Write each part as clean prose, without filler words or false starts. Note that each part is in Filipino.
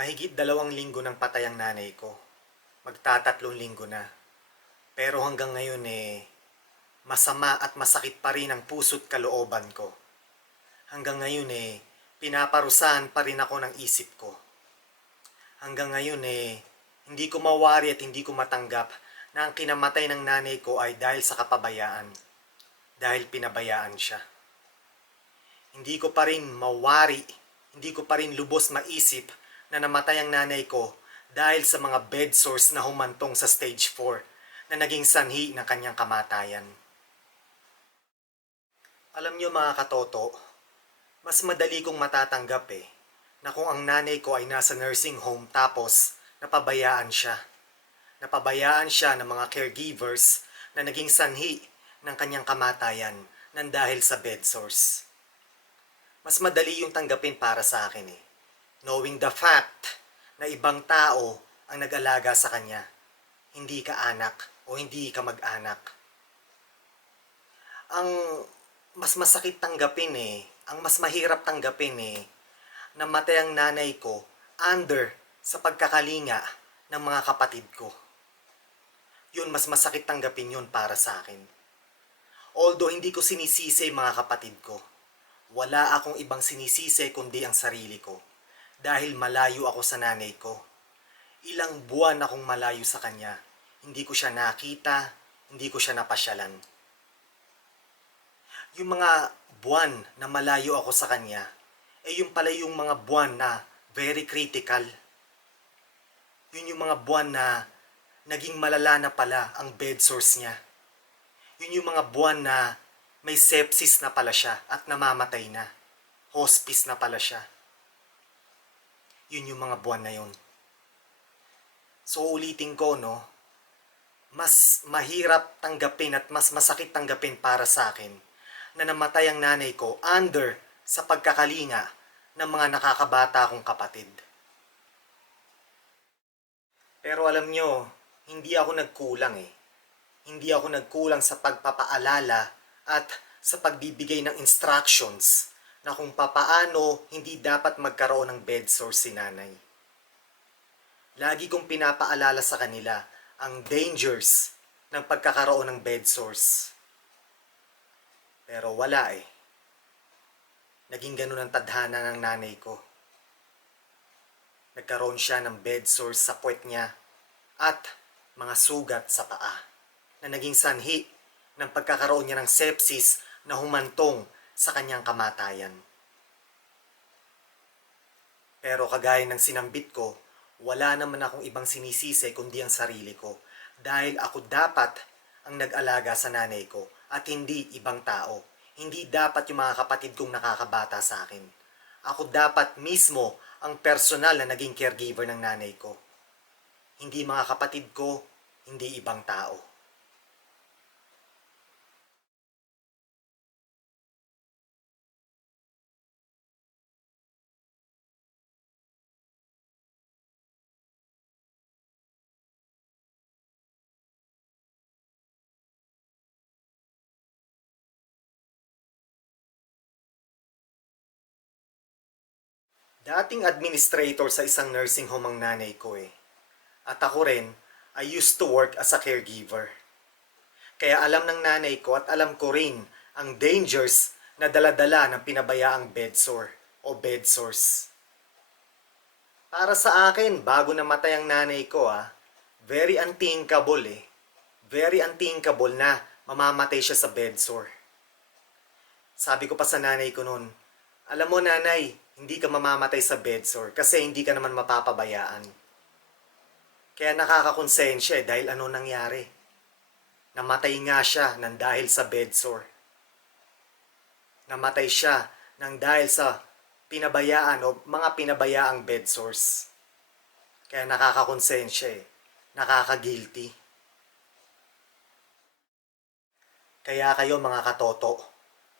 Mahigit 2 linggo nang patay ang nanay ko. Magtatatlong linggo na. Pero hanggang ngayon masama at masakit pa rin ang puso't kalooban ko. Hanggang ngayon pinaparusahan pa rin ako ng isip ko. Hanggang ngayon hindi ko mawari at hindi ko matanggap na ang kinamatay ng nanay ko ay dahil sa kapabayaan. Dahil pinabayaan siya. Hindi ko pa rin mawari, hindi ko pa rin lubos maisip na namatay ang nanay ko dahil sa mga bed sores na humantong sa stage 4 na naging sanhi ng kanyang kamatayan. Alam niyo mga katoto, mas madali kong matatanggap na kung ang nanay ko ay nasa nursing home tapos napabayaan siya. Napabayaan siya ng mga caregivers na naging sanhi ng kanyang kamatayan nang dahil sa bed sores. Mas madali yung tanggapin para sa akin knowing the fact na ibang tao ang nag-alaga sa kanya. Hindi ka anak o hindi ka mag-anak. Ang mas masakit tanggapin ang mas mahirap tanggapin namatay ang nanay ko under sa pagkakalinga ng mga kapatid ko. Yun, mas masakit tanggapin yun para sa akin. Although hindi ko sinisisi mga kapatid ko, wala akong ibang sinisisi kundi ang sarili ko. Dahil malayo ako sa nanay ko. Ilang buwan akong malayo sa kanya. Hindi ko siya nakita, hindi ko siya napasyalan. Yung mga buwan na malayo ako sa kanya, yung pala yung mga buwan na very critical. Yun yung mga buwan na naging malala na pala ang bed sores niya. Yun yung mga buwan na may sepsis na pala siya at namamatay na. Hospice na pala siya. Yun yung mga buwan na yun. So ulitin ko, mas mahirap tanggapin at mas masakit tanggapin para sa akin na namatay ang nanay ko under sa pagkakalinga ng mga nakakabata kong kapatid. Pero alam nyo, hindi ako nagkulang Hindi ako nagkulang sa pagpapaalala at sa pagbibigay ng instructions na kung papaano hindi dapat magkaroon ng bed sores si nanay. Lagi kong pinapaalala sa kanila ang dangers ng pagkakaroon ng bed sores. Pero wala Naging ganun ang tadhana ng nanay ko. Nagkaroon siya ng bed sores sa puwet niya at mga sugat sa paa na naging sanhi ng pagkakaroon niya ng sepsis na humantong sa kanyang kamatayan. Pero kagaya ng sinambit ko, wala naman akong ibang sinisisi kundi ang sarili ko dahil ako dapat ang nag-alaga sa nanay ko at hindi ibang tao. Hindi dapat yung mga kapatid kong nakakabata sa akin. Ako dapat mismo ang personal na naging caregiver ng nanay ko. Hindi mga kapatid ko, hindi ibang tao. Dating administrator sa isang nursing home ang nanay ko At ako rin, I used to work as a caregiver. Kaya alam ng nanay ko at alam ko rin ang dangers na daladala ng pinabayaang bed sore o bed sores. Para sa akin, bago namatay ang nanay ko very unthinkable Very unthinkable na mamamatay siya sa bed sore. Sabi ko pa sa nanay ko noon, alam mo nanay, hindi ka mamamatay sa bed sore kasi hindi ka naman mapapabayaan. Kaya nakakakonsensya dahil ano nangyari. Namatay nga siya nang dahil sa bed sore. Namatay siya nang dahil sa pinabayaan o mga pinabayaang bed sores. Kaya nakakakonsensya nakaka-guilty. Kaya kayo mga katoto,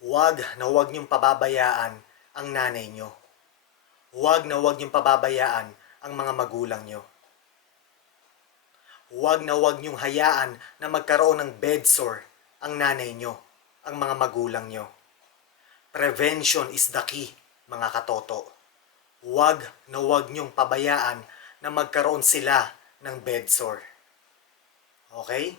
huwag na huwag niyong pababayaan ang nanay niyo. Huwag na huwag niyong pababayaan ang mga magulang niyo. Huwag na huwag niyong hayaan na magkaroon ng bed sore ang nanay niyo, ang mga magulang niyo. Prevention is the key, mga katoto. wag niyong pabayaan na magkaroon sila ng bedsore. Okay?